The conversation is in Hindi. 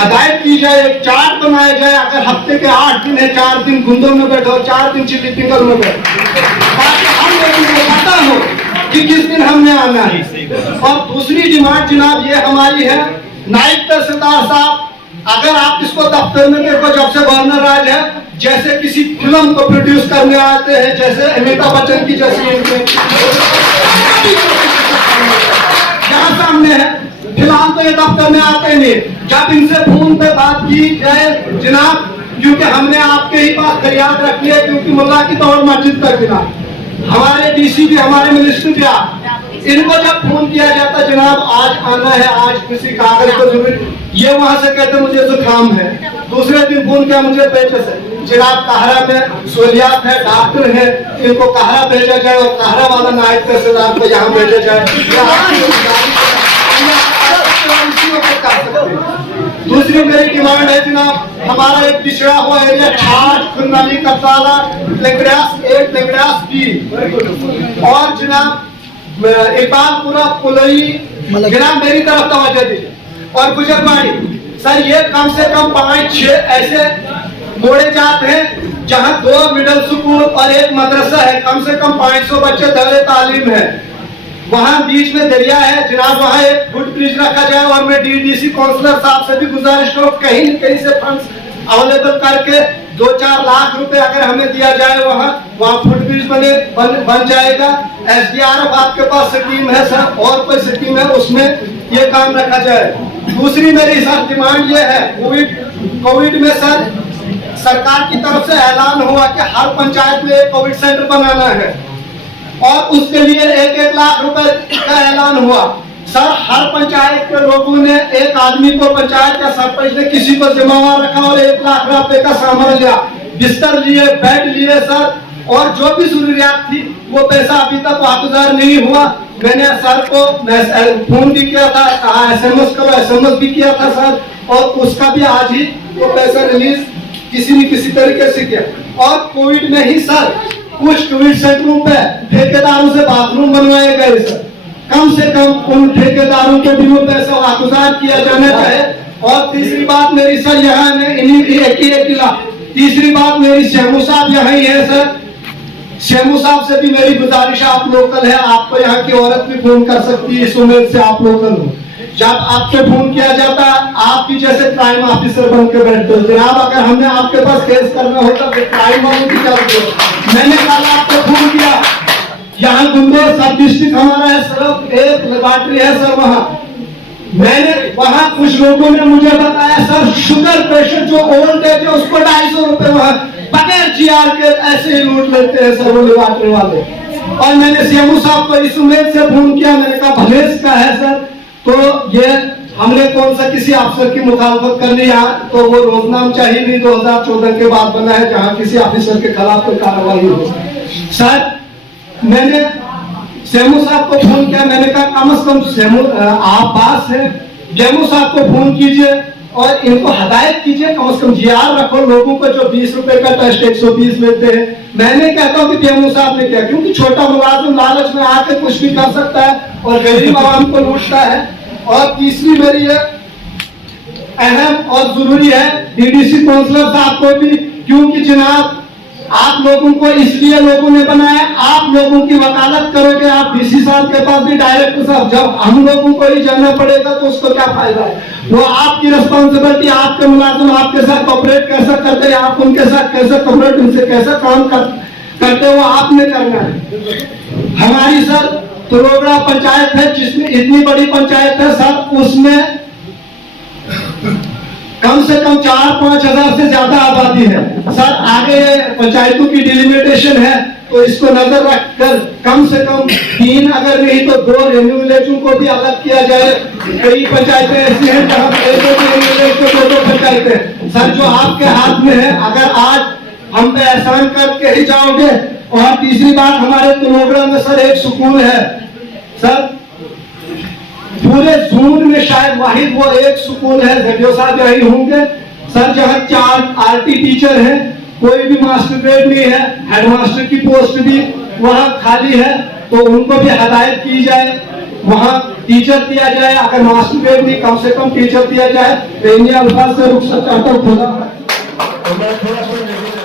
हदायत की जाए, एक चार्ट बनाया जाए। अगर हफ्ते के 8 दिन है, 4 दिन गुंदों में बैठो, 4 दिन चिल्ली पिंगल में बैठो, ताकि हम लोगों को पता हो कि किस दिन हमने आना है। और दूसरी डिमांड जनाब ये हमारी है, नायब तहसीलदार साहब, अगर आप इसको दफ्तर में देखो, जब से गवर्नर राज है, जैसे किसी फिल्म को प्रोड्यूस करने आते हैं, जैसे अमिताभ बच्चन की जैसी यहाँ सामने है, फिलहाल तो ये दफ्तर में आते नहीं। जब इनसे फोन पे बात की जाए जनाब, क्योंकि हमने आपके ही पास फरियाद रखी है, क्योंकि मुल्ला की तो और मस्जिद तक बिना, हमारे डीसी भी, हमारे मिनिस्टर भी, इनको जब फोन किया जाता जनाब आज आना है, आज किसी कागज को जरूरत, ये वहां से कहते मुझे जुकाम है। दूसरे दिन फोन किया मुझे पेचिस है, जनाब काहरा में सहूलियात है, डॉक्टर है, इनको काहरा भेजा जाए और काहरा वाला नायब तहसीलदार को यहाँ भेजा जाए। दूसरी मेरी डिमांड है जनाब, हमारा एक पिछड़ा हुआ एरिया छाछ, खुरनाली, कसाला, लंगड़ास 1, लंगड़ास 3 और जनाब इकबालपुरा, पुलई, जनाब मेरी तरफ तवज्जो दीजिए, और गुजरबाड़ी। सर ये कम से कम 5-6 ऐसे मोड़े जाते हैं जहां 2 मिडिल स्कूल और 1 मदरसा है, कम से कम 500 बच्चे दौरे तालीम है। वहां बीच में दरिया है जनाब, वहां एक फुट ब्रिज रखा जाए। और मैं डीडीसी काउंसलर साहब से भी गुजारिश करूं, कहीं न कहीं से फंड्स अवेलेबल करके 2-4 लाख रुपए अगर हमें दिया जाए, वहां फुट ब्रिज बन जाएगा। SDRF आपके पास स्कीम है सर, और कोई स्कीम है उसमें ये काम रखा जाए। दूसरी मेरी सर डिमांड ये है, कोविड में सर सरकार की तरफ से ऐलान हुआ कि हर पंचायत में एक कोविड सेंटर बनाना है, और उसके लिए 1-1 लाख रुपए का ऐलान हुआ। सर हर पंचायत के लोगों ने, एक आदमी को पंचायत का सरपंच ने किसी को जिम्मेवार रखा और 1 लाख रुपए का सामान लिया, बिस्तर लिए, बेड लिए सर, और जो भी जरूरियात थी वो पैसा अभी तक वापस नहीं हुआ। मैंने सर को फोन भी किया था, कहा SMS करो, SMS भी किया था सर, और उसका भी आज ही वो पैसा रिलीज किसी न किसी तरीके से किया। और कोविड में ही सर कुछ कोविड सेंटरों पे ठेकेदारों से बाथरूम बनवाए गए सर, कम से कम उन ठेकेदारों को भी वो पैसा वापस किया जाना चाहिए। और तीसरी बात मेरी सर, यहाँ तीसरी बात मेरी, शेमू साहब यहाँ ही है सर, शेमू साहब से भी मेरी गुजारिश है, आप लोकल है, आपको यहाँ की औरत भी फोन कर सकती है, इस उम्मीद से आप लोकल हो। जब आपसे फोन किया जाता है, आप भी जैसे क्राइम ऑफिसर बन के बैठते हो जनाब, अगर हमने आपके पास केस करना होता तो क्राइम वालों की करते हो। मैंने कल आपको फोन किया, यहाँ गुंदोर सब डिस्ट्रिक्ट हमारा है, सिर्फ एक लेबोरेटरी है सर, मैंने वहां कुछ लोगों ने मुझे बताया सर, शुगर पेशेंट जो ओल्ड एज है उसको 250 रुपए वहां बगैर GR के ऐसे ही लूट लेते हैं सर वो लेबोरेटरी वाले। और मैंने सीएमओ साहब को इस उम्मीद से फोन किया, मैंने कहा भलेस का है सर, तो ये हमने कौन सा किसी अफसर की मुखालफत कर ली, तो वो रोजनामचा ही नहीं 2014 के बाद बना है जहां किसी ऑफिसर के खिलाफ कोई कार्रवाई हो। सर मैंने सेमू साहब को फोन किया, मैंने कहा कम से कम सेमू आप पास है, जेमू साहब को फोन कीजिए और इनको हदायत कीजिए, कम से कम GR रखो लोगों को जो 20 रुपए का टेस्ट 120 लेते हैं। मैंने कहता हूँ कि जेमू साहब ने किया, क्योंकि छोटा मुलाजिम लालच में आके कुछ भी कर सकता है और गरीब आवाम को लूटता है। और तीसरी मेरी ये अहम और जरूरी है DDC काउंसलर साहब को भी, क्योंकि जनाब आप लोगों को इसलिए लोगों ने बनाया, आप लोगों की वकालत करोगे, आप DC साहब के पास भी डायरेक्टर साहब, जब हम लोगों को ही जाना पड़ेगा तो उसको क्या फायदा है। वो आपकी रिस्पॉन्सिबिलिटी, आपके मुलाजिम आपके साथ कॉपरेट कैसा करते हैं, आप उनके साथ कैसे कॉपरेट, उनसे कैसा काम करते हो, आपने करना है। हमारी सर तरोगड़ा पंचायत है, जिसमें इतनी बड़ी पंचायत है सर, उसमें कम से कम 4-5 हजार से ज्यादा आबादी है सर। आगे पंचायतों की डिलिमिटेशन है, तो इसको नजर रखकर कम से कम 3 अगर नहीं तो 2 रेवेन्यू विलेजों को भी अलग किया जाए। कई पंचायतें ऐसी हैं जहां 2 पंचायतें सर, जो आपके हाथ में है, अगर आज हम पे एहसान करके ही जाओगे। और तीसरी बात, हमारे तलोगड़ा में सर एक सुकून है सर, पूरे जोन में शायद वाहिद वो एक स्कूल है, जडियो साहब यही होंगे सर, जहां 4 RT टीचर हैं, कोई भी मास्टर ग्रेड नहीं है, हेडमास्टर की पोस्ट भी वहां खाली है, तो उनको भी हदायत की जाए। वहां टीचर दिया जाए, अगर मास्टर नहीं कम से कम टीचर दिया जाए। तो इंडिया अल्फाज से रुखसत चाहता हूँ। खुदा। मैं थोड़ा